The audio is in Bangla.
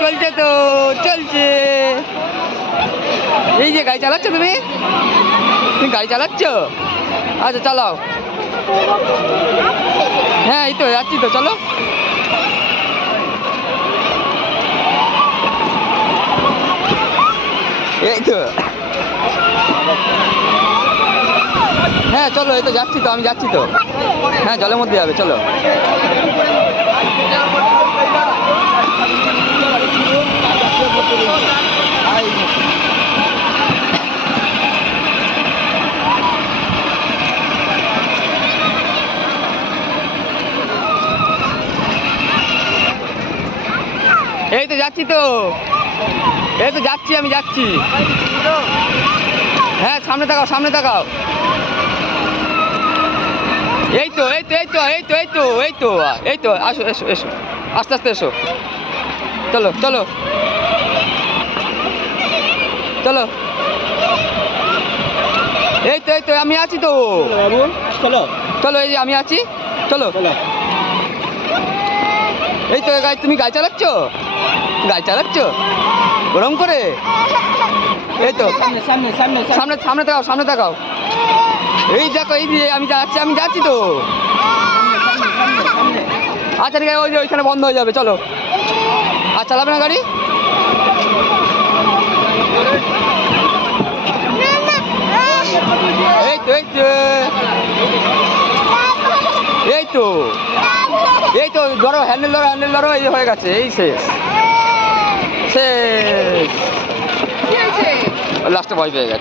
চলছে তো, চলছে। এই যে গাড়ি চালাচ্ছ তুমি গাড়ি চালাচ্ছ? আচ্ছা চালাও। হ্যাঁ এই তো যাচ্ছি তো, চলো। এই তো, হ্যাঁ চলো, এই তো যাচ্ছি তো, আমি যাচ্ছি তো। হ্যাঁ জলের মধ্যে যাবে, চলো। এই তো যাচ্ছি তো, এই তো যাচ্ছি, আমি যাচ্ছি। হ্যাঁ সামনে তাকাও, সামনে তাকাও। এই তো এই তো এই তো এই তো এই তো এই তো এই তো, আসো এসো এসো, আস্তে আস্তে এসো, চলো চলো চলো। এই তো এই তো আমি আছি তো বাবু, চলো চলো, এই যে আমি আছি, চলো। এই তো গাড়ি, তুমি গাড়ি চালাচ্ছ? গাড়ি চালাচ্ছ গরম করে? এই তো সামনে সামনে সামনে সামনে তাকাও, সামনে তাকাও। এই দেখো, এই যে আমি যাচ্ছি, আমি যাচ্ছি তো। আচ্ছা ঠিক আছে, ওই যে ওইখানে বন্ধ হয়ে যাবে, চলো। আর চালাবে না গাড়ি? এই তো এই তো এই তো এই তো ধরো, হ্যান্ডেল ধরো, হ্যান্ডেল ধরো, এই হয়ে গেছে, এই শেষ শেষ। লাস্টে ভয় পেয়ে গেছে।